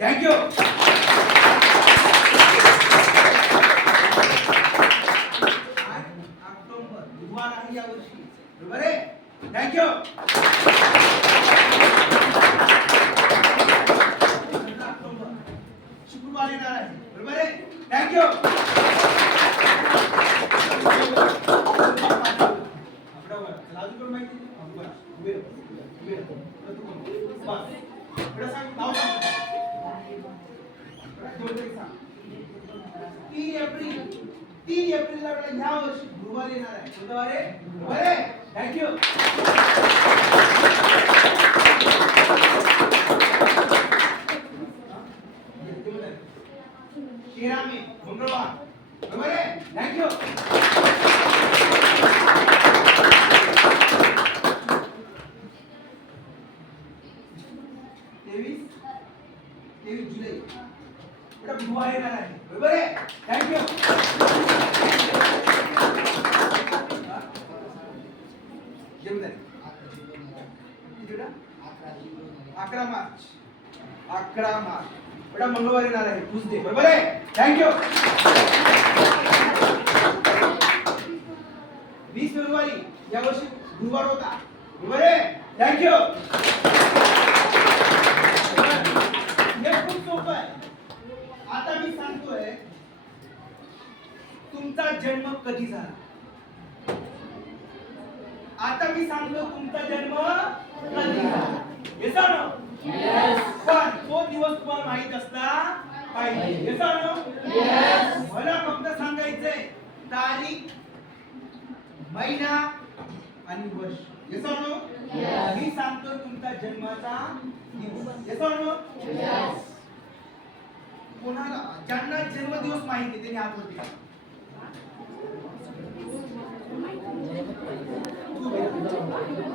Thank you. October बुधवार आहे यावर्षी, बरोबर आहे. थँक्यू. ऑक्टोबर शुक्रवार येणार आहे, बरोबर आहे. थँक्यू. अजून कोण माहिती? तीन एप्रिलला ह्या वर्षी गुरुवार येणार आहे. बुधवार आहे, बरोबर आहे. थँक्यू. 13 मे मंगळवार, बरोबर आहे. थँक्यू. 23 जुलै बेटा बुधवार येणार आहे, बरोबर आहे. थँक्यू. जमलं. 11 मार्च, 11 मार्च बेटा मंगळवार येणार आहे, ट्यूसडे, बरोबर आहे. थँक्यू. 20 फेब्रुवारी यावर्षी गुरुवार होता, बरोबर आहे. थँक्यू. खूप सोपं आहे. आता मी सांगतोय तुमचा जन्म कधी झाला. आता मी सांगतो तुमचा जन्म कधी झाला. Yes or no? यस. पण तो दिवस तुम्हाला माहित असला पाहिजे. Yes or no? यस. मला फक्त सांगायचंय तारीख, महिना आणि वर्ष. Yes or no? यस. मी सांगतो तुमचा जन्माचा दिवस. Yes or no? यस. कोणाला ज्यांना जन्मदिवस माहिती त्यांनी हात वरती करा. तू